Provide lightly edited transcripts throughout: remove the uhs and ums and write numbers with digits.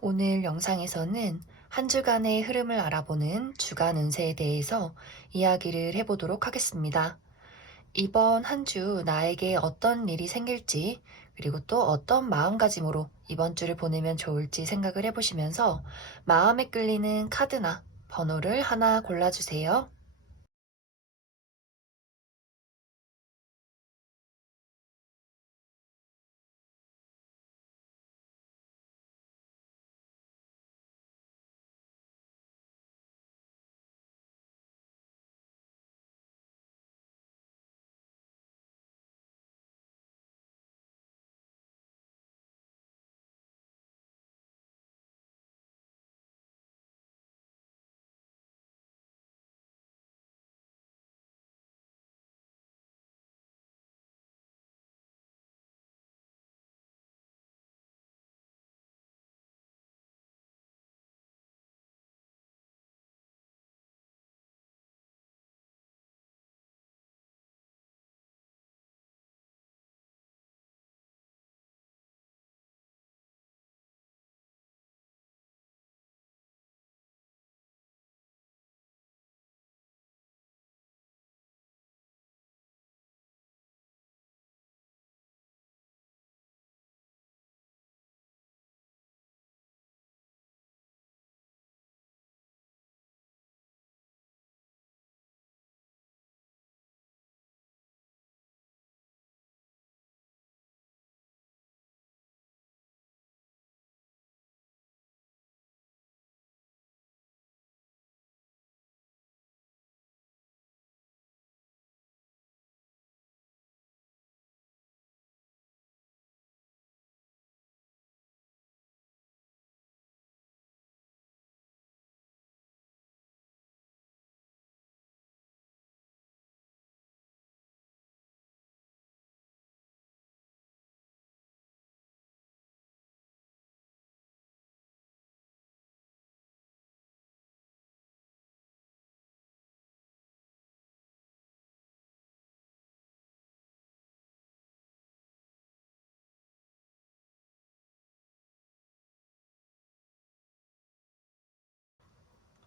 오늘 영상에서는 한 주간의 흐름을 알아보는 주간 운세에 대해서 이야기를 해보도록 하겠습니다. 이번 한 주 나에게 어떤 일이 생길지, 그리고 또 어떤 마음가짐으로 이번 주를 보내면 좋을지 생각을 해보시면서 마음에 끌리는 카드나 번호를 하나 골라주세요.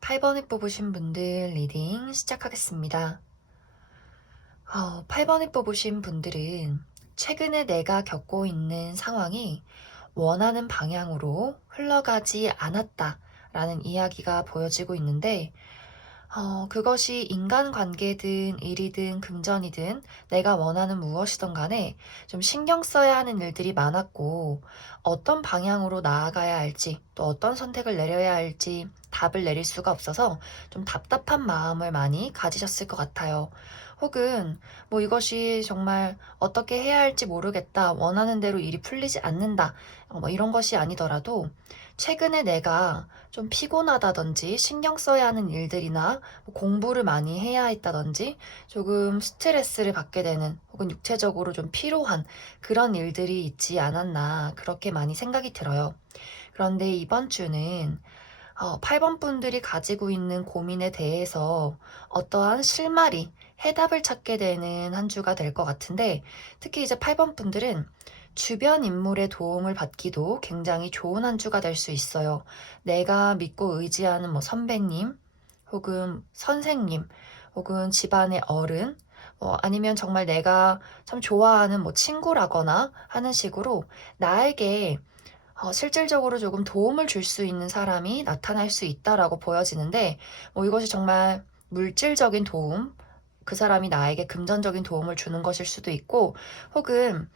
팔 8번을 뽑으신 분들 리딩 시작하겠습니다. 8번을 뽑으신 분들은 최근에 내가 겪고 있는 상황이 원하는 방향으로 흘러가지 않았다 라는 이야기가 보여지고 있는데, 그것이 인간관계든 일이든 금전이든 내가 원하는 무엇이든 간에 좀 신경 써야 하는 일들이 많았고, 어떤 방향으로 나아가야 할지 또 어떤 선택을 내려야 할지 답을 내릴 수가 없어서 좀 답답한 마음을 많이 가지셨을 것 같아요. 혹은 뭐 이것이 정말 어떻게 해야 할지 모르겠다, 원하는 대로 일이 풀리지 않는다, 뭐 이런 것이 아니더라도 최근에 내가 좀 피곤하다든지 신경 써야 하는 일들이나 뭐 공부를 많이 해야 했다든지 조금 스트레스를 받게 되는, 혹은 육체적으로 좀 피로한 그런 일들이 있지 않았나, 그렇게 많이 생각이 들어요. 그런데 이번 주는 8번 분들이 가지고 있는 고민에 대해서 어떠한 실마리, 해답을 찾게 되는 한 주가 될 것 같은데, 특히 이제 8번 분들은 주변 인물의 도움을 받기도 굉장히 좋은 한 주가 될 수 있어요. 내가 믿고 의지하는 뭐 선배님, 혹은 선생님, 혹은 집안의 어른, 아니면 정말 내가 참 좋아하는 뭐 친구라거나 하는 식으로 나에게 실질적으로 조금 도움을 줄 수 있는 사람이 나타날 수 있다라고 보여지는데, 뭐 이것이 정말 물질적인 도움, 그 사람이 나에게 금전적인 도움을 주는 것일 수도 있고, 혹은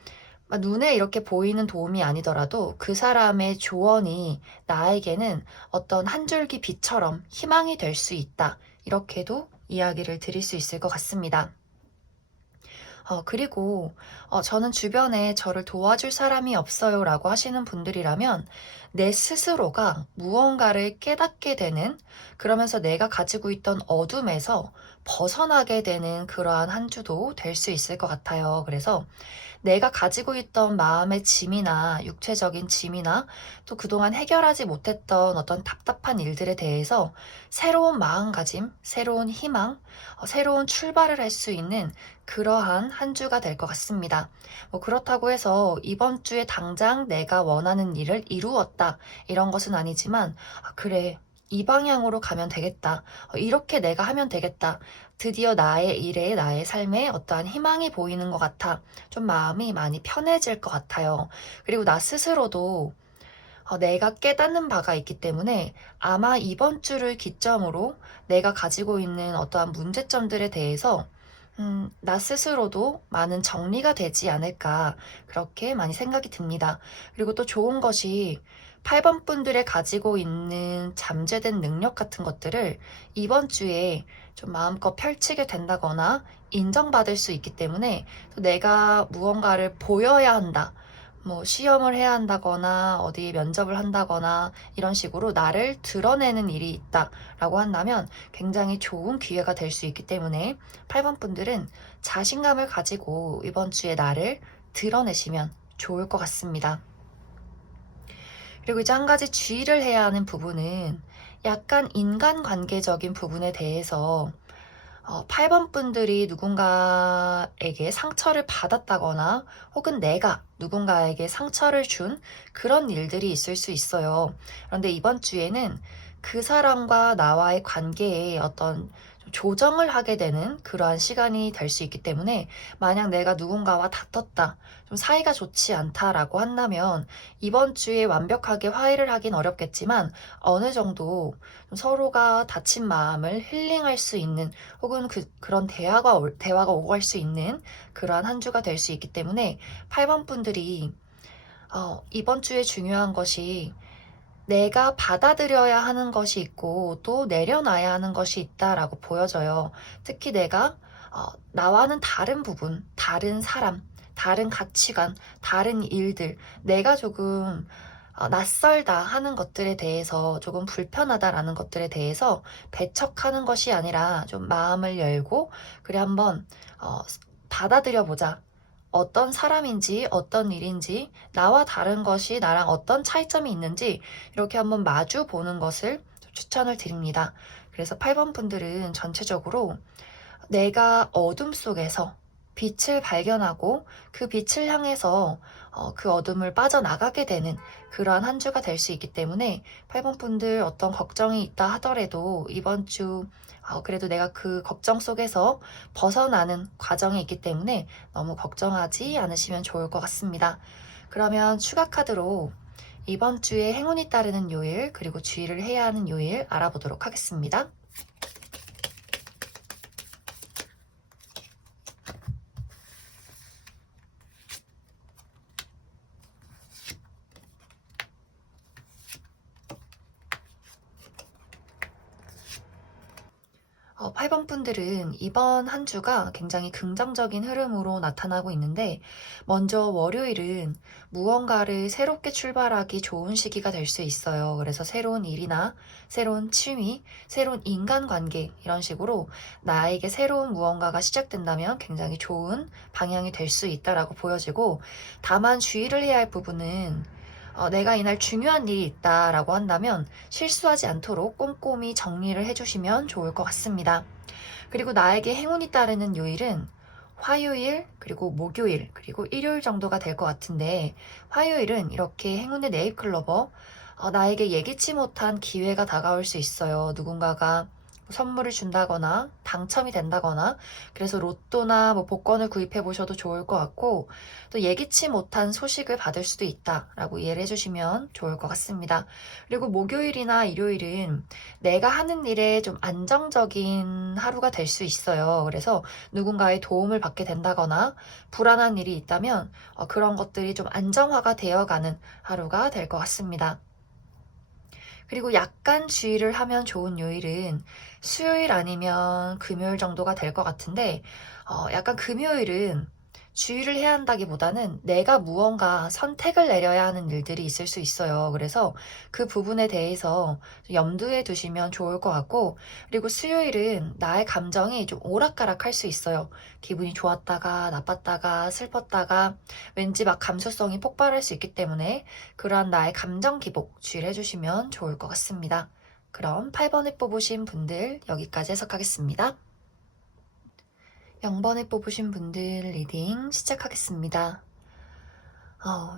막 눈에 이렇게 보이는 도움이 아니더라도 그 사람의 조언이 나에게는 어떤 한 줄기 빛처럼 희망이 될 수 있다, 이렇게도 이야기를 드릴 수 있을 것 같습니다. 그리고 저는 주변에 저를 도와줄 사람이 없어요 라고 하시는 분들이라면, 내 스스로가 무언가를 깨닫게 되는, 그러면서 내가 가지고 있던 어둠에서 벗어나게 되는 그러한 한 주도 될 수 있을 것 같아요. 그래서 내가 가지고 있던 마음의 짐이나 육체적인 짐이나 또 그동안 해결하지 못했던 어떤 답답한 일들에 대해서 새로운 마음가짐, 새로운 희망, 새로운 출발을 할 수 있는 그러한 한 주가 될 것 같습니다. 있습니다. 뭐 그렇다고 해서 이번 주에 당장 내가 원하는 일을 이루었다, 이런 것은 아니지만, 그래, 이 방향으로 가면 되겠다. 이렇게 내가 하면 되겠다. 드디어 나의 일에, 나의 삶에 어떠한 희망이 보이는 것 같아. 좀 마음이 많이 편해질 것 같아요. 그리고 나 스스로도 내가 깨닫는 바가 있기 때문에 아마 이번 주를 기점으로 내가 가지고 있는 어떠한 문제점들에 대해서 나 스스로도 많은 정리가 되지 않을까, 그렇게 많이 생각이 듭니다. 그리고 또 좋은 것이 8번 분들의 가지고 있는 잠재된 능력 같은 것들을 이번 주에 좀 마음껏 펼치게 된다거나 인정받을 수 있기 때문에, 또 내가 무언가를 보여야 한다, 뭐 시험을 해야 한다거나 어디 면접을 한다거나 이런 식으로 나를 드러내는 일이 있다라고 한다면 굉장히 좋은 기회가 될 수 있기 때문에 8번 분들은 자신감을 가지고 이번 주에 나를 드러내시면 좋을 것 같습니다. 그리고 이제 한 가지 주의를 해야 하는 부분은 약간 인간관계적인 부분에 대해서 8번 분들이 누군가에게 상처를 받았다거나 혹은 내가 누군가에게 상처를 준 그런 일들이 있을 수 있어요. 그런데 이번 주에는 그 사람과 나와의 관계에 어떤 조정을 하게 되는 그러한 시간이 될 수 있기 때문에, 만약 내가 누군가와 다퉜다, 좀 사이가 좋지 않다라고 한다면 이번 주에 완벽하게 화해를 하긴 어렵겠지만 어느 정도 서로가 다친 마음을 힐링할 수 있는, 혹은 그런 대화가 오고 갈 수 있는 그러한 한 주가 될 수 있기 때문에 8번 분들이 이번 주에 중요한 것이 내가 받아들여야 하는 것이 있고 또 내려놔야 하는 것이 있다라고 보여져요. 특히 내가 나와는 다른 부분, 다른 사람, 다른 가치관, 다른 일들, 내가 조금 낯설다 하는 것들에 대해서, 조금 불편하다라는 것들에 대해서 배척하는 것이 아니라 좀 마음을 열고, 그래 한번 받아들여 보자. 어떤 사람인지, 어떤 일인지, 나와 다른 것이 나랑 어떤 차이점이 있는지 이렇게 한번 마주 보는 것을 추천을 드립니다. 그래서 8번 분들은 전체적으로 내가 어둠 속에서 빛을 발견하고 그 빛을 향해서 그 어둠을 빠져나가게 되는 그러한 한 주가 될 수 있기 때문에, 8번 분들 어떤 걱정이 있다 하더라도 이번 주 그래도 내가 그 걱정 속에서 벗어나는 과정이 있기 때문에 너무 걱정하지 않으시면 좋을 것 같습니다. 그러면 추가 카드로 이번 주에 행운이 따르는 요일, 그리고 주의를 해야 하는 요일 알아보도록 하겠습니다. 8번 분들은 이번 한 주가 굉장히 긍정적인 흐름으로 나타나고 있는데, 먼저 월요일은 무언가를 새롭게 출발하기 좋은 시기가 될 수 있어요. 그래서 새로운 일이나 새로운 취미, 새로운 인간관계, 이런 식으로 나에게 새로운 무언가가 시작된다면 굉장히 좋은 방향이 될 수 있다라고 보여지고, 다만 주의를 해야 할 부분은 내가 이날 중요한 일이 있다라고 한다면 실수하지 않도록 꼼꼼히 정리를 해주시면 좋을 것 같습니다. 그리고 나에게 행운이 따르는 요일은 화요일, 그리고 목요일, 그리고 일요일 정도가 될 것 같은데, 화요일은 이렇게 행운의 네잎클로버, 나에게 예기치 못한 기회가 다가올 수 있어요. 누군가가 선물을 준다거나 당첨이 된다거나, 그래서 로또나 뭐 복권을 구입해 보셔도 좋을 것 같고, 또 예기치 못한 소식을 받을 수도 있다라고 이해를 해주시면 좋을 것 같습니다. 그리고 목요일이나 일요일은 내가 하는 일에 좀 안정적인 하루가 될 수 있어요. 그래서 누군가의 도움을 받게 된다거나 불안한 일이 있다면 그런 것들이 좀 안정화가 되어가는 하루가 될 것 같습니다. 그리고 약간 주의를 하면 좋은 요일은 수요일 아니면 금요일 정도가 될 것 같은데, 약간 금요일은 주의를 해야 한다기보다는 내가 무언가 선택을 내려야 하는 일들이 있을 수 있어요. 그래서 그 부분에 대해서 염두에 두시면 좋을 것 같고, 그리고 수요일은 나의 감정이 좀 오락가락 할 수 있어요. 기분이 좋았다가 나빴다가 슬펐다가 왠지 막 감수성이 폭발할 수 있기 때문에 그러한 나의 감정 기복 주의를 해주시면 좋을 것 같습니다. 그럼 8번을 뽑으신 분들 여기까지 해석하겠습니다. 0번을 뽑으신 분들 리딩 시작하겠습니다.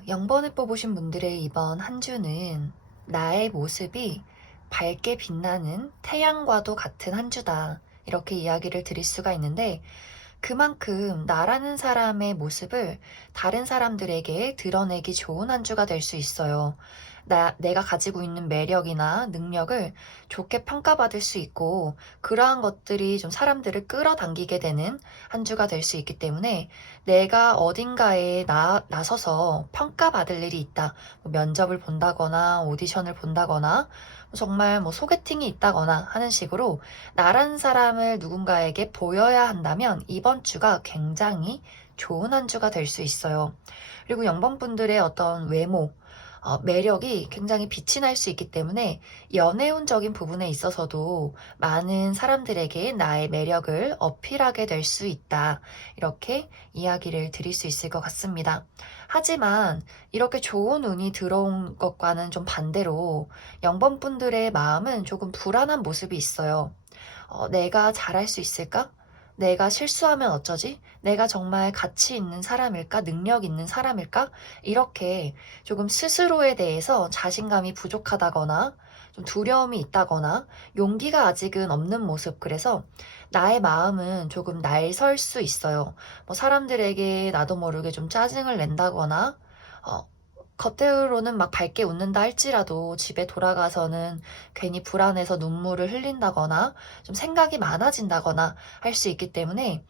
0번을 뽑으신 분들의 이번 한 주는 나의 모습이 밝게 빛나는 태양과도 같은 한 주다. 이렇게 이야기를 드릴 수가 있는데, 그만큼 나라는 사람의 모습을 다른 사람들에게 드러내기 좋은 한 주가 될 수 있어요. 내가 가지고 있는 매력이나 능력을 좋게 평가받을 수 있고, 그러한 것들이 좀 사람들을 끌어당기게 되는 한 주가 될 수 있기 때문에, 내가 어딘가에 나서서 평가받을 일이 있다. 뭐 면접을 본다거나, 오디션을 본다거나, 정말 뭐 소개팅이 있다거나 하는 식으로 나란 사람을 누군가에게 보여야 한다면 이번 주가 굉장히 좋은 한 주가 될 수 있어요. 그리고 0번 분들의 어떤 외모, 매력이 굉장히 빛이 날 수 있기 때문에 연애운적인 부분에 있어서도 많은 사람들에게 나의 매력을 어필하게 될 수 있다. 이렇게 이야기를 드릴 수 있을 것 같습니다. 하지만 이렇게 좋은 운이 들어온 것과는 좀 반대로 0번 분들의 마음은 조금 불안한 모습이 있어요. 내가 잘할 수 있을까? 내가 실수하면 어쩌지? 내가 정말 가치 있는 사람일까? 능력 있는 사람일까? 이렇게 조금 스스로에 대해서 자신감이 부족하다거나 좀 두려움이 있다거나 용기가 아직은 없는 모습. 그래서 나의 마음은 조금 날설 수 있어요. 뭐 사람들에게 나도 모르게 좀 짜증을 낸다거나 어, 겉으로는 막 밝게 웃는다 할지라도 집에 돌아가서는 괜히 불안해서 눈물을 흘린다거나 좀 생각이 많아진다거나 할 수 있기 때문에,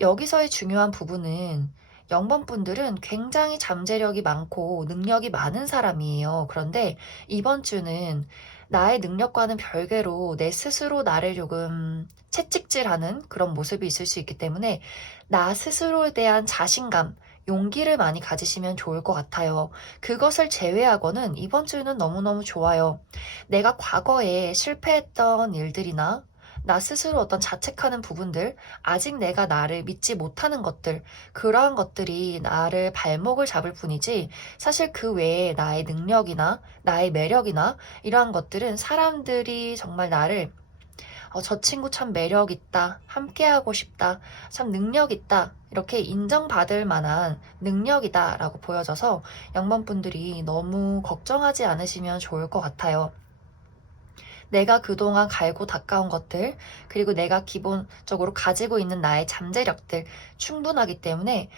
여기서의 중요한 부분은 0번 분들은 굉장히 잠재력이 많고 능력이 많은 사람이에요. 그런데 이번 주는 나의 능력과는 별개로 내 스스로 나를 조금 채찍질하는 그런 모습이 있을 수 있기 때문에 나 스스로에 대한 자신감, 용기를 많이 가지시면 좋을 것 같아요. 그것을 제외하고는 이번 주는 너무너무 좋아요. 내가 과거에 실패했던 일들이나 나 스스로 어떤 자책하는 부분들, 아직 내가 나를 믿지 못하는 것들, 그러한 것들이 나를 발목을 잡을 뿐이지, 사실 그 외에 나의 능력이나 나의 매력이나 이러한 것들은 사람들이 정말 나를 저 친구 참 매력 있다, 함께하고 싶다, 참 능력 있다, 이렇게 인정받을 만한 능력이다 라고 보여져서 0번 분들이 너무 걱정하지 않으시면 좋을 것 같아요. 내가 그동안 갈고 닦아온 것들, 그리고 내가 기본적으로 가지고 있는 나의 잠재력들 충분하기 때문에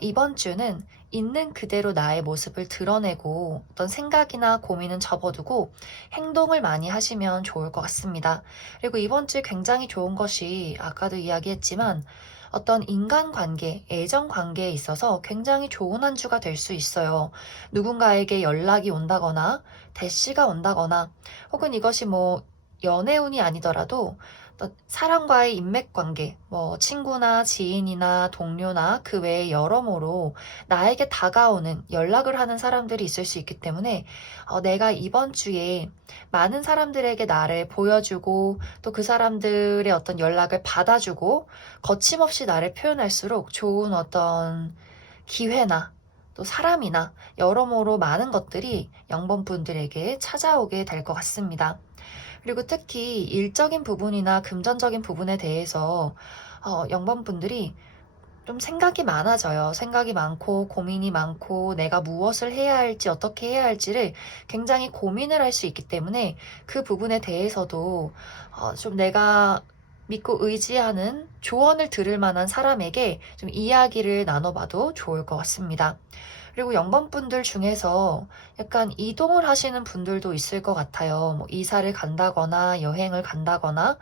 이번 주는 있는 그대로 나의 모습을 드러내고 어떤 생각이나 고민은 접어두고 행동을 많이 하시면 좋을 것 같습니다. 그리고 이번 주에 굉장히 좋은 것이 아까도 이야기했지만 어떤 인간관계, 애정관계에 있어서 굉장히 좋은 한 주가 될 수 있어요. 누군가에게 연락이 온다거나 대시가 온다거나 혹은 이것이 뭐 연애운이 아니더라도 사람과의 인맥관계, 뭐 친구나 지인이나 동료나 그 외에 여러모로 나에게 다가오는 연락을 하는 사람들이 있을 수 있기 때문에 내가 이번 주에 많은 사람들에게 나를 보여주고 또 그 사람들의 어떤 연락을 받아주고 거침없이 나를 표현할수록 좋은 어떤 기회나 또 사람이나 여러모로 많은 것들이 0번 분들에게 찾아오게 될 것 같습니다. 그리고 특히 일적인 부분이나 금전적인 부분에 대해서 0번 분들이 좀 생각이 많아져요. 생각이 많고 고민이 많고 내가 무엇을 해야 할지 어떻게 해야 할지를 굉장히 고민을 할 수 있기 때문에 그 부분에 대해서도 좀 내가 믿고 의지하는 조언을 들을 만한 사람에게 좀 이야기를 나눠봐도 좋을 것 같습니다. 그리고 0번 분들 중에서 약간 이동을 하시는 분들도 있을 것 같아요. 뭐 이사를 간다거나 여행을 간다거나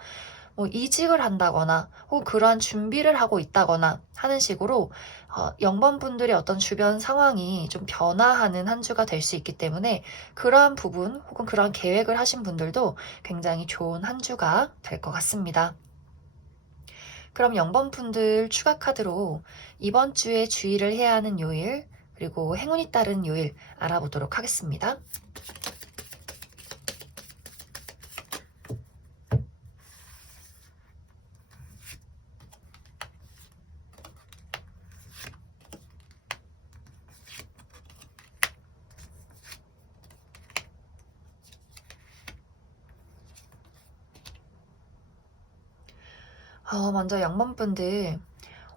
뭐 이직을 한다거나 혹은 그러한 준비를 하고 있다거나 하는 식으로 0번 분들의 어떤 주변 상황이 좀 변화하는 한 주가 될 수 있기 때문에 그러한 부분 혹은 그러한 계획을 하신 분들도 굉장히 좋은 한 주가 될 것 같습니다. 그럼 0번 분들 추가 카드로 이번 주에 주의를 해야 하는 요일 그리고 행운이 따른 요일 알아보도록 하겠습니다. 먼저 0번 분들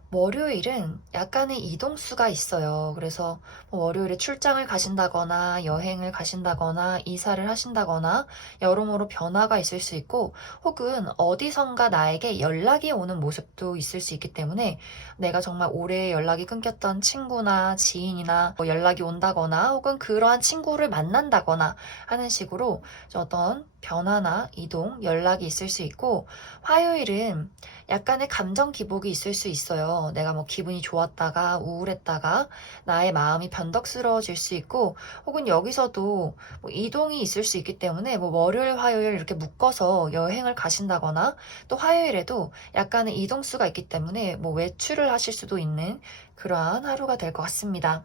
월요일은 약간의 이동수가 있어요. 그래서 뭐 월요일에 출장을 가신다거나 여행을 가신다거나 이사를 하신다거나 여러모로 변화가 있을 수 있고 혹은 어디선가 나에게 연락이 오는 모습도 있을 수 있기 때문에 내가 정말 오래 연락이 끊겼던 친구나 지인이나 뭐 연락이 온다거나 혹은 그러한 친구를 만난다거나 하는 식으로 어떤 변화나 이동, 연락이 있을 수 있고 화요일은 약간의 감정 기복이 있을 수 있어요. 내가 뭐 기분이 좋았다가 우울했다가 나의 마음이 변덕스러워질 수 있고 혹은 여기서도 뭐 이동이 있을 수 있기 때문에 뭐 월요일, 화요일 이렇게 묶어서 여행을 가신다거나 또 화요일에도 약간의 이동수가 있기 때문에 뭐 외출을 하실 수도 있는 그러한 하루가 될 것 같습니다.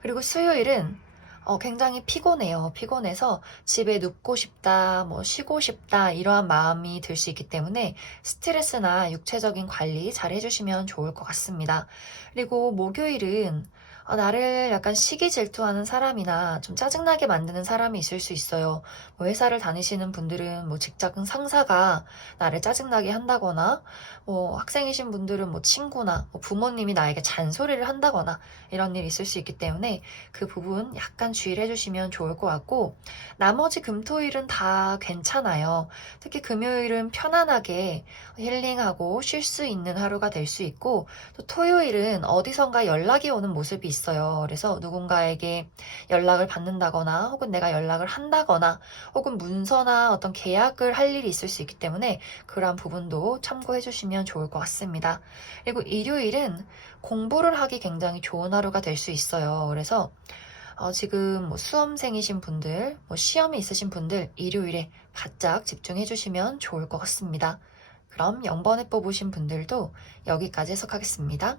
그리고 수요일은 굉장히 피곤해요. 피곤해서 집에 눕고 싶다, 뭐 쉬고 싶다, 이러한 마음이 들 수 있기 때문에 스트레스나 육체적인 관리 잘 해주시면 좋을 것 같습니다. 그리고 목요일은 나를 약간 시기 질투하는 사람이나 좀 짜증나게 만드는 사람이 있을 수 있어요. 뭐 회사를 다니시는 분들은 뭐 직장 상사가 나를 짜증나게 한다거나, 뭐 학생이신 분들은 뭐 친구나 뭐 부모님이 나에게 잔소리를 한다거나 이런 일이 있을 수 있기 때문에 그 부분 약간 주의를 해주시면 좋을 것 같고 나머지 금토일은 다 괜찮아요. 특히 금요일은 편안하게 힐링하고 쉴 수 있는 하루가 될 수 있고 또 토요일은 어디선가 연락이 오는 모습이 있어요. 그래서 누군가에게 연락을 받는다거나 혹은 내가 연락을 한다거나 혹은 문서나 어떤 계약을 할 일이 있을 수 있기 때문에 그러한 부분도 참고해 주시면 좋을 것 같습니다. 그리고 일요일은 공부를 하기 굉장히 좋은 하루가 될 수 있어요. 그래서 지금 뭐 수험생이신 분들, 뭐 시험이 있으신 분들 일요일에 바짝 집중해 주시면 좋을 것 같습니다. 그럼 0번에 뽑으신 분들도 여기까지 해석하겠습니다.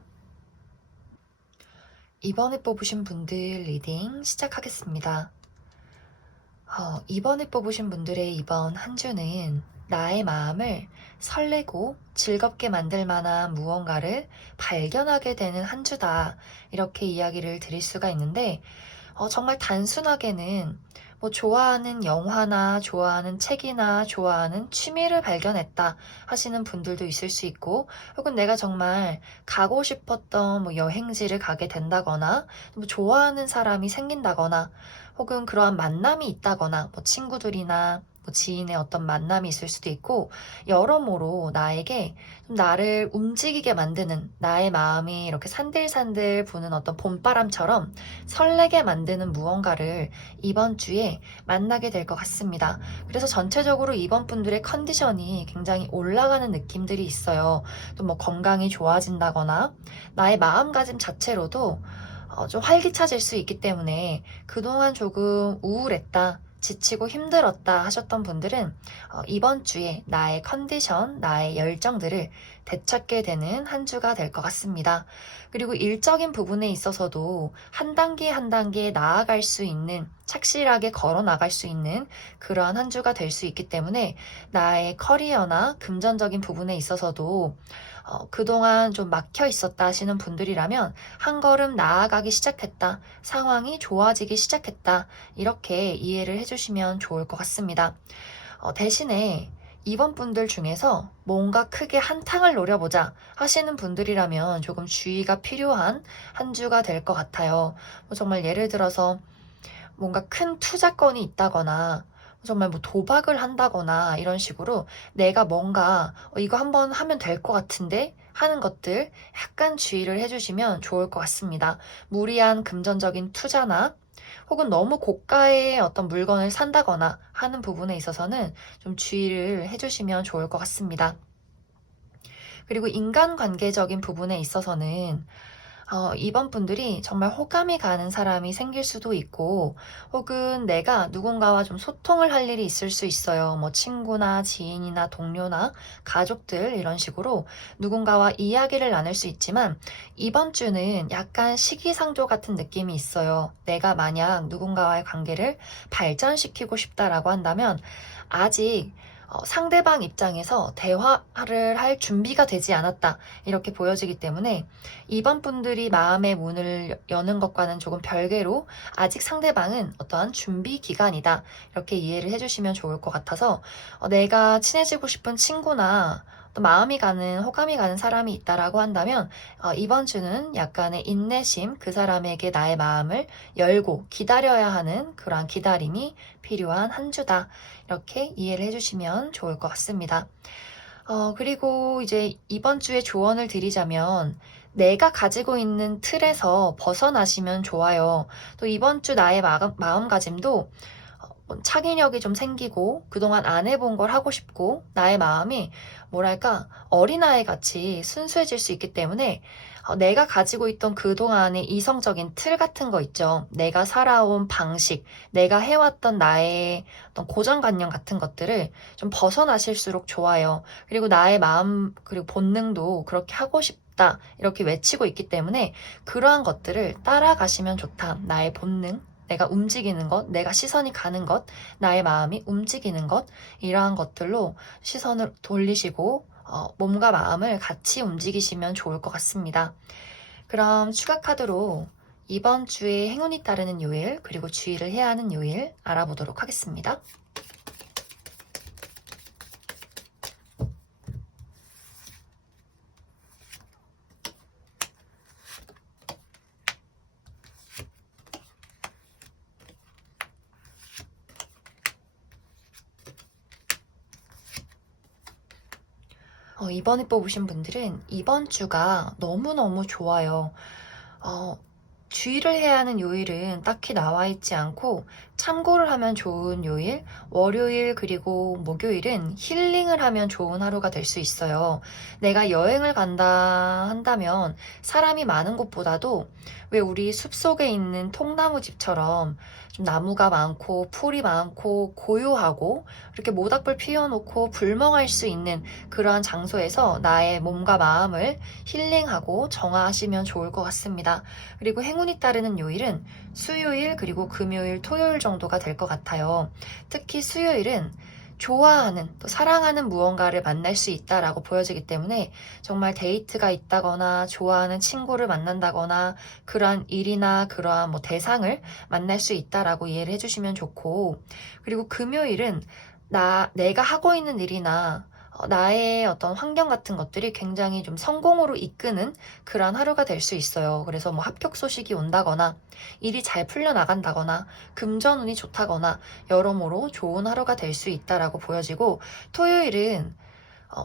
2번에 뽑으신 분들 리딩 시작하겠습니다. 2번에 뽑으신 분들의 이번 한 주는 나의 마음을 설레고 즐겁게 만들 만한 무언가를 발견하게 되는 한 주다. 이렇게 이야기를 드릴 수가 있는데, 정말 단순하게는 뭐 좋아하는 영화나 좋아하는 책이나 좋아하는 취미를 발견했다 하시는 분들도 있을 수 있고 혹은 내가 정말 가고 싶었던 뭐 여행지를 가게 된다거나 뭐 좋아하는 사람이 생긴다거나 혹은 그러한 만남이 있다거나 뭐 친구들이나 뭐 지인의 어떤 만남이 있을 수도 있고 여러모로 나에게 좀 나를 움직이게 만드는 나의 마음이 이렇게 산들산들 부는 어떤 봄바람처럼 설레게 만드는 무언가를 이번 주에 만나게 될 것 같습니다. 그래서 전체적으로 이번 분들의 컨디션이 굉장히 올라가는 느낌들이 있어요. 또 뭐 건강이 좋아진다거나 나의 마음가짐 자체로도 좀 활기차질 수 있기 때문에 그동안 조금 우울했다. 지치고 힘들었다 하셨던 분들은 이번 주에 나의 컨디션, 나의 열정들을 되찾게 되는 한 주가 될 것 같습니다. 그리고 일적인 부분에 있어서도 한 단계 한 단계 나아갈 수 있는, 착실하게 걸어 나갈 수 있는 그러한 한 주가 될 수 있기 때문에 나의 커리어나 금전적인 부분에 있어서도 그동안 좀 막혀 있었다 하시는 분들이라면 한 걸음 나아가기 시작했다, 상황이 좋아지기 시작했다, 이렇게 이해를 해주시면 좋을 것 같습니다. 대신에 이번 분들 중에서 뭔가 크게 한탕을 노려보자 하시는 분들이라면 조금 주의가 필요한 한 주가 될 것 같아요. 뭐 정말 예를 들어서 뭔가 큰 투자건이 있다거나 정말 뭐 도박을 한다거나 이런 식으로 내가 뭔가 이거 한번 하면 될 것 같은데 하는 것들 약간 주의를 해주시면 좋을 것 같습니다. 무리한 금전적인 투자나 혹은 너무 고가의 어떤 물건을 산다거나 하는 부분에 있어서는 좀 주의를 해주시면 좋을 것 같습니다. 그리고 인간관계적인 부분에 있어서는 이번 분들이 정말 호감이 가는 사람이 생길 수도 있고, 혹은 내가 누군가와 좀 소통을 할 일이 있을 수 있어요. 뭐 친구나 지인이나 동료나 가족들 이런 식으로 누군가와 이야기를 나눌 수 있지만, 이번 주는 약간 시기상조 같은 느낌이 있어요. 내가 만약 누군가와의 관계를 발전시키고 싶다라고 한다면, 아직 상대방 입장에서 대화를 할 준비가 되지 않았다. 이렇게 보여지기 때문에 이번 분들이 마음의 문을 여는 것과는 조금 별개로 아직 상대방은 어떠한 준비 기간이다. 이렇게 이해를 해주시면 좋을 것 같아서 내가 친해지고 싶은 친구나 또 마음이 가는, 호감이 가는 사람이 있다라고 한다면 이번 주는 약간의 인내심, 그 사람에게 나의 마음을 열고 기다려야 하는 그러한 기다림이 필요한 한 주다. 이렇게 이해를 해주시면 좋을 것 같습니다. 그리고 이제 이번 주에 조언을 드리자면 내가 가지고 있는 틀에서 벗어나시면 좋아요. 또 이번 주 나의 마음가짐도 창의력이 좀 생기고 그동안 안 해본 걸 하고 싶고 나의 마음이 뭐랄까 어린아이 같이 순수해질 수 있기 때문에 내가 가지고 있던 그동안의 이성적인 틀 같은 거 있죠. 내가 살아온 방식, 내가 해왔던 나의 어떤 고정관념 같은 것들을 좀 벗어나실수록 좋아요. 그리고 나의 마음 그리고 본능도 그렇게 하고 싶다 이렇게 외치고 있기 때문에 그러한 것들을 따라가시면 좋다. 나의 본능, 내가 움직이는 것, 내가 시선이 가는 것, 나의 마음이 움직이는 것, 이러한 것들로 시선을 돌리시고 몸과 마음을 같이 움직이시면 좋을 것 같습니다. 그럼 추가 카드로 이번 주에 행운이 따르는 요일, 그리고 주의를 해야 하는 요일 알아보도록 하겠습니다. 이번에 뽑으신 분들은 이번 주가 너무너무 좋아요. 주의를 해야 하는 요일은 딱히 나와 있지 않고 참고를 하면 좋은 요일, 월요일 그리고 목요일은 힐링을 하면 좋은 하루가 될 수 있어요. 내가 여행을 간다 한다면 사람이 많은 곳보다도 왜 우리 숲속에 있는 통나무집처럼 좀 나무가 많고 풀이 많고 고요하고 이렇게 모닥불 피워놓고 불멍할 수 있는 그러한 장소에서 나의 몸과 마음을 힐링하고 정화하시면 좋을 것 같습니다. 그리고 행운이 따르는 요일은 수요일 그리고 금요일, 토요일 정도가 될 것 같아요. 특히 수요일은 좋아하는, 또 사랑하는 무언가를 만날 수 있다라고 보여지기 때문에 정말 데이트가 있다거나 좋아하는 친구를 만난다거나 그러한 일이나 그러한 대상을 만날 수 있다라고 이해를 해주시면 좋고, 그리고 금요일은 내가 하고 있는 일이나 나의 어떤 환경 같은 것들이 굉장히 좀 성공으로 이끄는 그런 하루가 될 수 있어요. 그래서 합격 소식이 온다거나 일이 잘 풀려나간다거나 금전운이 좋다거나 여러모로 좋은 하루가 될 수 있다라고 보여지고, 토요일은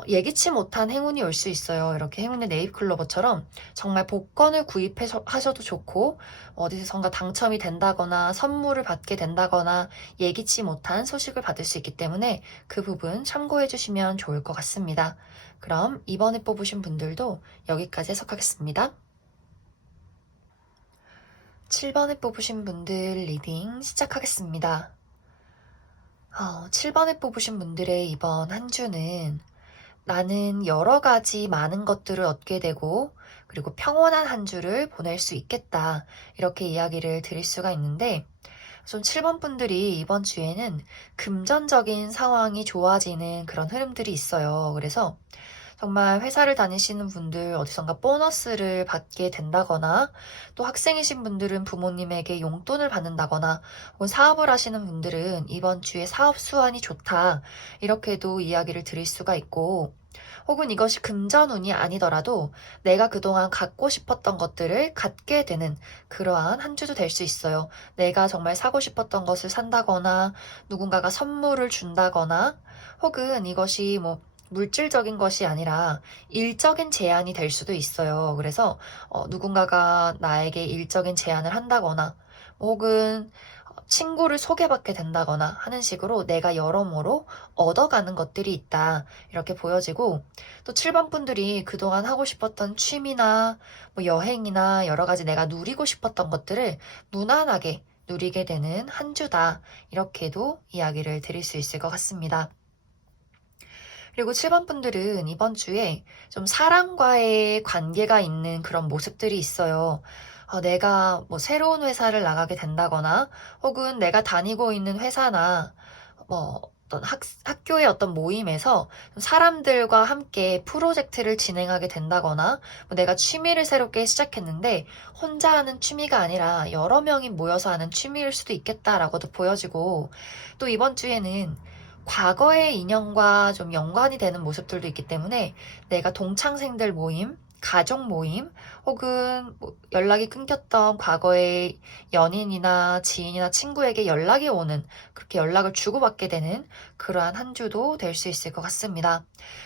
예기치 못한 행운이 올 수 있어요. 이렇게 행운의 네잎클로버처럼 정말 복권을 구입하셔도 좋고 어디선가 당첨이 된다거나 선물을 받게 된다거나 예기치 못한 소식을 받을 수 있기 때문에 그 부분 참고해 주시면 좋을 것 같습니다. 그럼 이번에 뽑으신 분들도 여기까지 해석하겠습니다. 7번에 뽑으신 분들 리딩 시작하겠습니다. 7번에 뽑으신 분들의 이번 한 주는 나는 여러 가지 많은 것들을 얻게 되고 그리고 평온한 한 주를 보낼 수 있겠다. 이렇게 이야기를 드릴 수가 있는데 좀 7번 분들이 이번 주에는 금전적인 상황이 좋아지는 그런 흐름들이 있어요. 그래서 정말 회사를 다니시는 분들 어디선가 보너스를 받게 된다거나 또 학생이신 분들은 부모님에게 용돈을 받는다거나 혹은 사업을 하시는 분들은 이번 주에 사업 수완이 좋다. 이렇게도 이야기를 드릴 수가 있고, 혹은 이것이 금전운이 아니더라도 내가 그동안 갖고 싶었던 것들을 갖게 되는 그러한 한 주도 될 수 있어요. 내가 정말 사고 싶었던 것을 산다거나 누군가가 선물을 준다거나 혹은 이것이 물질적인 것이 아니라 일적인 제안이 될 수도 있어요. 그래서 누군가가 나에게 일적인 제안을 한다거나 혹은 친구를 소개받게 된다거나 하는 식으로 내가 여러모로 얻어가는 것들이 있다. 이렇게 보여지고, 또 7번 분들이 그동안 하고 싶었던 취미나 여행이나 여러 가지 내가 누리고 싶었던 것들을 무난하게 누리게 되는 한 주다. 이렇게도 이야기를 드릴 수 있을 것 같습니다. 그리고 7번 분들은 이번 주에 좀 사람과의 관계가 있는 그런 모습들이 있어요. 내가 새로운 회사를 나가게 된다거나 혹은 내가 다니고 있는 회사나 어떤 학교의 어떤 모임에서 사람들과 함께 프로젝트를 진행하게 된다거나 내가 취미를 새롭게 시작했는데 혼자 하는 취미가 아니라 여러 명이 모여서 하는 취미일 수도 있겠다라고도 보여지고, 또 이번 주에는 과거의 인연과 좀 연관이 되는 모습들도 있기 때문에 내가 동창생들 모임, 가족 모임, 혹은 뭐 연락이 끊겼던 과거의 연인이나 지인이나 친구에게 연락이 오는, 그렇게 연락을 주고받게 되는 그러한 한 주도 될 수 있을 것 같습니다.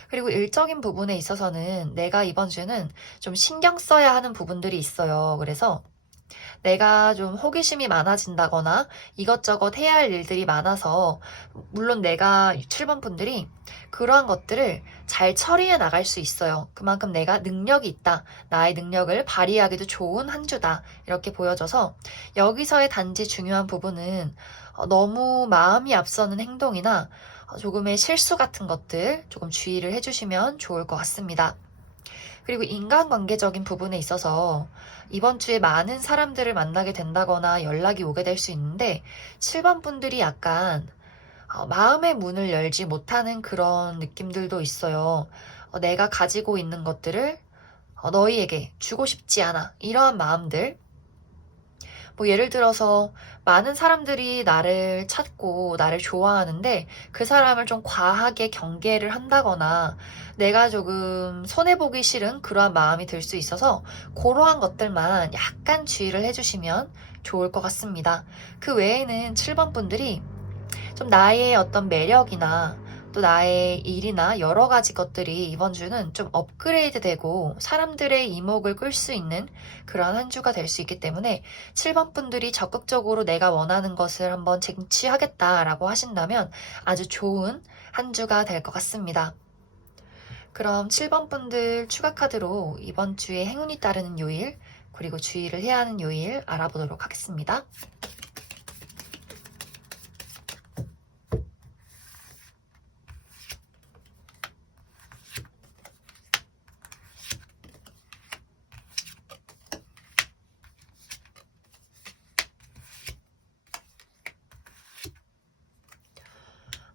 그리고 일적인 부분에 있어서는 내가 이번 주는 좀 신경 써야 하는 부분들이 있어요. 그래서 내가 좀 호기심이 많아진다거나 이것저것 해야 할 일들이 많아서, 물론 내가 7번 분들이 그러한 것들을 잘 처리해 나갈 수 있어요. 그만큼 내가 능력이 있다. 나의 능력을 발휘하기도 좋은 한 주다. 이렇게 보여져서 여기서의 단지 중요한 부분은 너무 마음이 앞서는 행동이나 조금의 실수 같은 것들 조금 주의를 해주시면 좋을 것 같습니다. 그리고 인간관계적인 부분에 있어서 이번 주에 많은 사람들을 만나게 된다거나 연락이 오게 될 수 있는데, 7번 분들이 약간 마음의 문을 열지 못하는 그런 느낌들도 있어요. 내가 가지고 있는 것들을 너희에게 주고 싶지 않아. 이러한 마음들. 뭐 예를 들어서 많은 사람들이 나를 찾고 나를 좋아하는데 그 사람을 좀 과하게 경계를 한다거나 내가 조금 손해보기 싫은 그러한 마음이 들 수 있어서 그러한 것들만 약간 주의를 해주시면 좋을 것 같습니다. 그 외에는 7번 분들이 좀 나의 어떤 매력이나 또 나의 일이나 여러 가지 것들이 이번 주는 좀 업그레이드 되고 사람들의 이목을 끌 수 있는 그런 한 주가 될 수 있기 때문에 7번 분들이 적극적으로 내가 원하는 것을 한번 쟁취하겠다라고 하신다면 아주 좋은 한 주가 될 것 같습니다. 그럼 7번 분들 추가 카드로 이번 주에 행운이 따르는 요일, 그리고 주의를 해야 하는 요일 알아보도록 하겠습니다.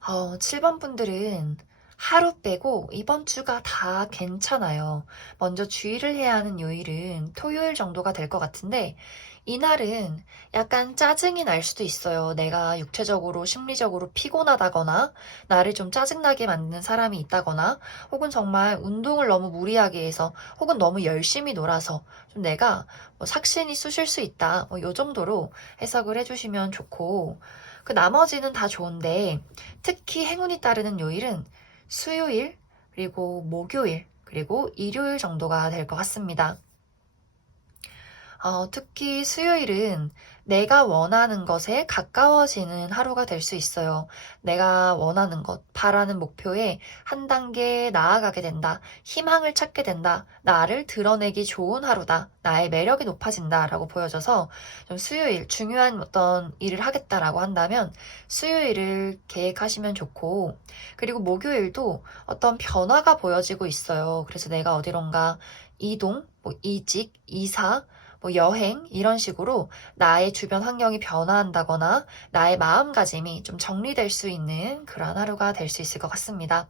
어, 7번 분들은 하루 빼고 이번 주가 다 괜찮아요. 먼저 주의를 해야 하는 요일은 토요일 정도가 될 것 같은데, 이날은 약간 짜증이 날 수도 있어요. 내가 육체적으로, 심리적으로 피곤하다거나, 나를 좀 짜증나게 만드는 사람이 있다거나, 혹은 정말 운동을 너무 무리하게 해서, 혹은 너무 열심히 놀아서, 좀 내가 뭐 삭신이 쑤실 수 있다. 뭐 요 정도로 해석을 해주시면 좋고, 그 나머지는 다 좋은데, 특히 행운이 따르는 요일은 수요일, 그리고 목요일, 그리고 일요일 정도가 될 것 같습니다. 특히 수요일은 내가 원하는 것에 가까워지는 하루가 될 수 있어요. 내가 원하는 것, 바라는 목표에 한 단계 나아가게 된다. 희망을 찾게 된다. 나를 드러내기 좋은 하루다. 나의 매력이 높아진다라고 보여져서 좀 수요일 중요한 어떤 일을 하겠다라고 한다면 수요일을 계획하시면 좋고, 그리고 목요일도 어떤 변화가 보여지고 있어요. 그래서 내가 어디론가 이동, 뭐 이직, 이사, 뭐 여행 이런 식으로 나의 주변 환경이 변화한다거나 나의 마음가짐이 좀 정리될 수 있는 그런 하루가 될 수 있을 것 같습니다.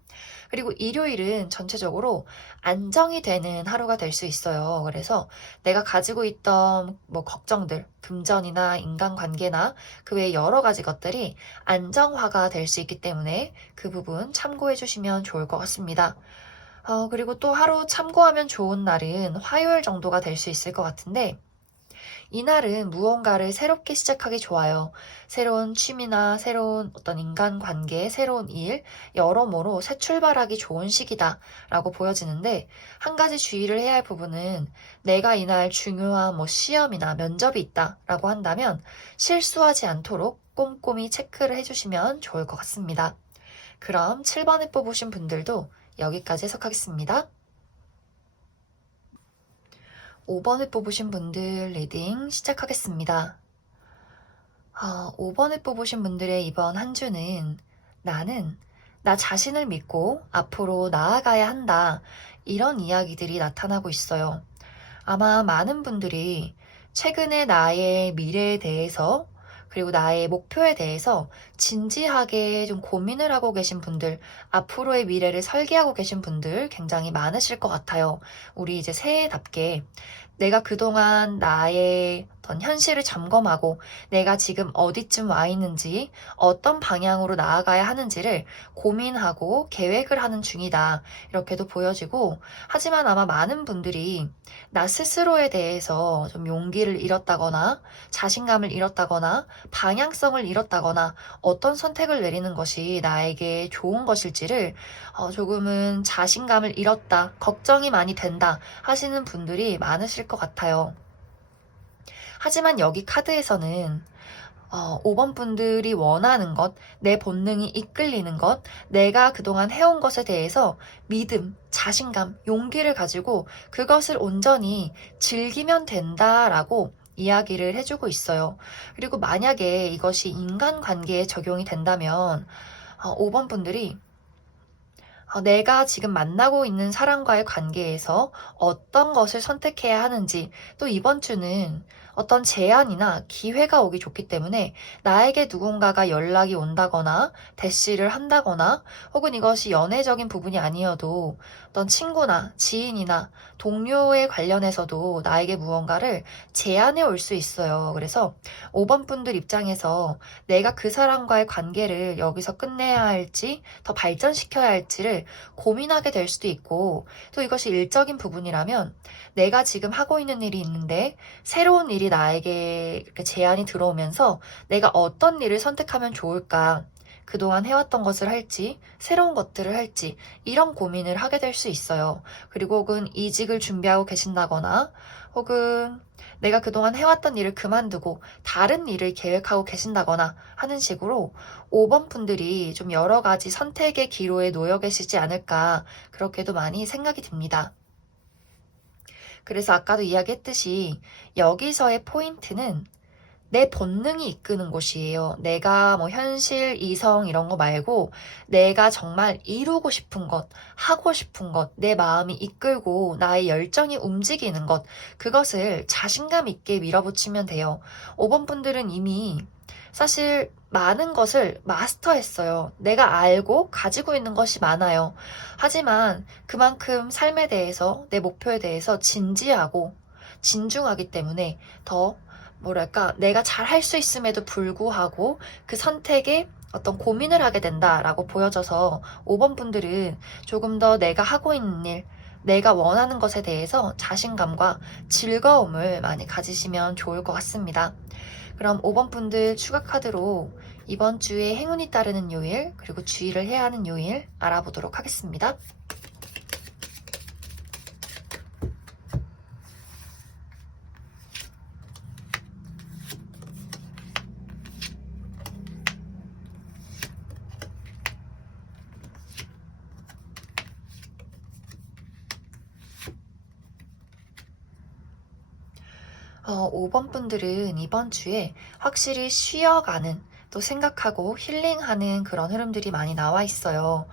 그리고 일요일은 전체적으로 안정이 되는 하루가 될 수 있어요. 그래서 내가 가지고 있던 뭐 걱정들, 금전이나 인간관계나 그 외에 여러 가지 것들이 안정화가 될 수 있기 때문에 그 부분 참고해 주시면 좋을 것 같습니다. 그리고 또 하루 참고하면 좋은 날은 화요일 정도가 될 수 있을 것 같은데, 이날은 무언가를 새롭게 시작하기 좋아요. 새로운 취미나 새로운 어떤 인간관계, 새로운 일, 여러모로 새 출발하기 좋은 시기다라고 보여지는데, 한 가지 주의를 해야 할 부분은 내가 이날 중요한 뭐 시험이나 면접이 있다라고 한다면 실수하지 않도록 꼼꼼히 체크를 해주시면 좋을 것 같습니다. 그럼 7번에 뽑으신 분들도 여기까지 해석하겠습니다. 5번을 뽑으신 분들 리딩 시작하겠습니다. 5번을 뽑으신 분들의 이번 한 주는 나는 나 자신을 믿고 앞으로 나아가야 한다. 이런 이야기들이 나타나고 있어요. 아마 많은 분들이 최근에 나의 미래에 대해서 그리고 나의 목표에 대해서 진지하게 좀 고민을 하고 계신 분들, 앞으로의 미래를 설계하고 계신 분들 굉장히 많으실 것 같아요. 우리 이제 새해답게 내가 그동안 나의 어떤 현실을 점검하고 내가 지금 어디쯤 와 있는지 어떤 방향으로 나아가야 하는지를 고민하고 계획을 하는 중이다. 이렇게도 보여지고 하지만 아마 많은 분들이 나 스스로에 대해서 좀 용기를 잃었다거나 자신감을 잃었다거나 방향성을 잃었다거나 어떤 선택을 내리는 것이 나에게 좋은 것일지를 조금은 자신감을 잃었다, 걱정이 많이 된다 하시는 분들이 많으실 것 같아요. 하지만 여기 카드에서는 5번 분들이 원하는 것, 내 본능이 이끌리는 것, 내가 그동안 해온 것에 대해서 믿음, 자신감, 용기를 가지고 그것을 온전히 즐기면 된다라고 이야기를 해주고 있어요. 그리고 만약에 이것이 인간관계에 적용이 된다면 5번 분들이 내가 지금 만나고 있는 사람과의 관계에서 어떤 것을 선택해야 하는지, 또 이번 주는 어떤 제안이나 기회가 오기 좋기 때문에 나에게 누군가가 연락이 온다거나 대시를 한다거나 혹은 이것이 연애적인 부분이 아니어도 어떤 친구나 지인이나 동료에 관련해서도 나에게 무언가를 제안해 올 수 있어요. 그래서 5번 분들 입장에서 내가 그 사람과의 관계를 여기서 끝내야 할지 더 발전시켜야 할지를 고민하게 될 수도 있고, 또 이것이 일적인 부분이라면 내가 지금 하고 있는 일이 있는데 새로운 일이 나에게 이렇게 제안이 들어오면서 내가 어떤 일을 선택하면 좋을까, 그동안 해왔던 것을 할지 새로운 것들을 할지 이런 고민을 하게 될 수 있어요. 그리고 혹은 이직을 준비하고 계신다거나 혹은 내가 그동안 해왔던 일을 그만두고 다른 일을 계획하고 계신다거나 하는 식으로 5번 분들이 좀 여러 가지 선택의 기로에 놓여 계시지 않을까, 그렇게도 많이 생각이 듭니다. 그래서 아까도 이야기했듯이 여기서의 포인트는 내 본능이 이끄는 곳이에요. 내가 뭐 현실, 이성 이런 거 말고 내가 정말 이루고 싶은 것, 하고 싶은 것, 내 마음이 이끌고 나의 열정이 움직이는 것, 그것을 자신감 있게 밀어붙이면 돼요. 5번 분들은 이미 사실 많은 것을 마스터했어요. 내가 알고 가지고 있는 것이 많아요. 하지만 그만큼 삶에 대해서, 내 목표에 대해서 진지하고 진중하기 때문에 더 뭐랄까, 내가 잘 할 수 있음에도 불구하고 그 선택에 어떤 고민을 하게 된다라고 보여져서 5번 분들은 조금 더 내가 하고 있는 일, 내가 원하는 것에 대해서 자신감과 즐거움을 많이 가지시면 좋을 것 같습니다. 그럼 5번 분들 추가 카드로 이번 주에 행운이 따르는 요일, 그리고 주의를 해야 하는 요일 알아보도록 하겠습니다. 5번 분들은 이번 주에 확실히 쉬어가는, 또 생각하고 힐링하는 그런 흐름들이 많이 나와 있어요.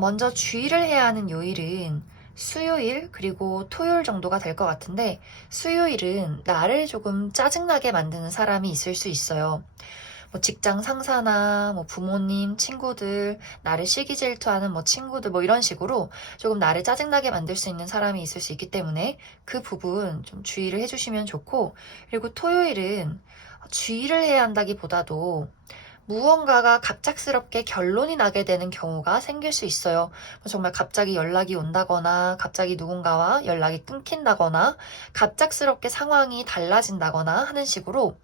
먼저 주의를 해야 하는 요일은 수요일 그리고 토요일 정도가 될 것 같은데, 수요일은 나를 조금 짜증나게 만드는 사람이 있을 수 있어요. 뭐 직장 상사나 뭐 부모님, 친구들, 나를 시기 질투하는 뭐 친구들 뭐 이런 식으로 조금 나를 짜증나게 만들 수 있는 사람이 있을 수 있기 때문에 그 부분 좀 주의를 해주시면 좋고, 그리고 토요일은 주의를 해야 한다기보다도 무언가가 갑작스럽게 결론이 나게 되는 경우가 생길 수 있어요. 정말 갑자기 연락이 온다거나 갑자기 누군가와 연락이 끊긴다거나 갑작스럽게 상황이 달라진다거나 하는 식으로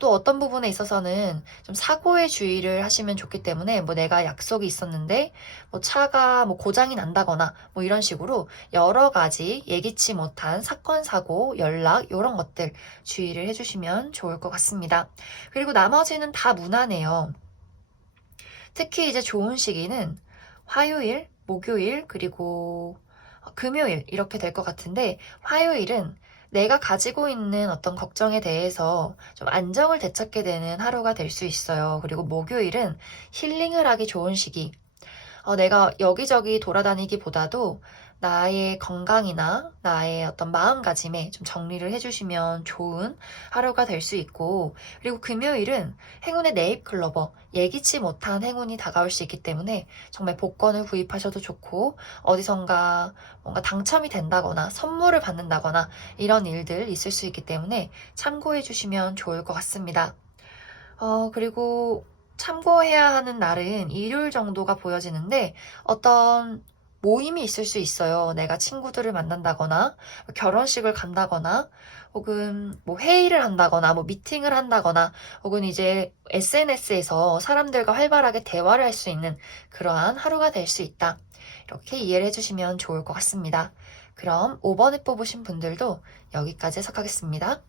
또 어떤 부분에 있어서는 좀 사고의 주의를 하시면 좋기 때문에, 뭐 내가 약속이 있었는데 뭐 차가 뭐 고장이 난다거나 뭐 이런 식으로 여러 가지 예기치 못한 사건, 사고, 연락 이런 것들 주의를 해주시면 좋을 것 같습니다. 그리고 나머지는 다 무난해요. 특히 이제 좋은 시기는 화요일, 목요일, 그리고 금요일 이렇게 될 것 같은데, 화요일은 내가 가지고 있는 어떤 걱정에 대해서 좀 안정을 되찾게 되는 하루가 될 수 있어요. 그리고 목요일은 힐링을 하기 좋은 시기. 내가 여기저기 돌아다니기보다도 나의 건강이나 나의 어떤 마음가짐에 좀 정리를 해주시면 좋은 하루가 될 수 있고, 그리고 금요일은 행운의 네잎클로버, 예기치 못한 행운이 다가올 수 있기 때문에 정말 복권을 구입하셔도 좋고, 어디선가 뭔가 당첨이 된다거나 선물을 받는다거나 이런 일들 있을 수 있기 때문에 참고해 주시면 좋을 것 같습니다. 그리고 참고해야 하는 날은 일요일 정도가 보여지는데, 어떤 모임이 있을 수 있어요. 내가 친구들을 만난다거나, 결혼식을 간다거나, 혹은 뭐 회의를 한다거나, 뭐 미팅을 한다거나, 혹은 이제 SNS에서 사람들과 활발하게 대화를 할 수 있는 그러한 하루가 될 수 있다. 이렇게 이해를 해주시면 좋을 것 같습니다. 그럼 5번에 뽑으신 분들도 여기까지 해석하겠습니다.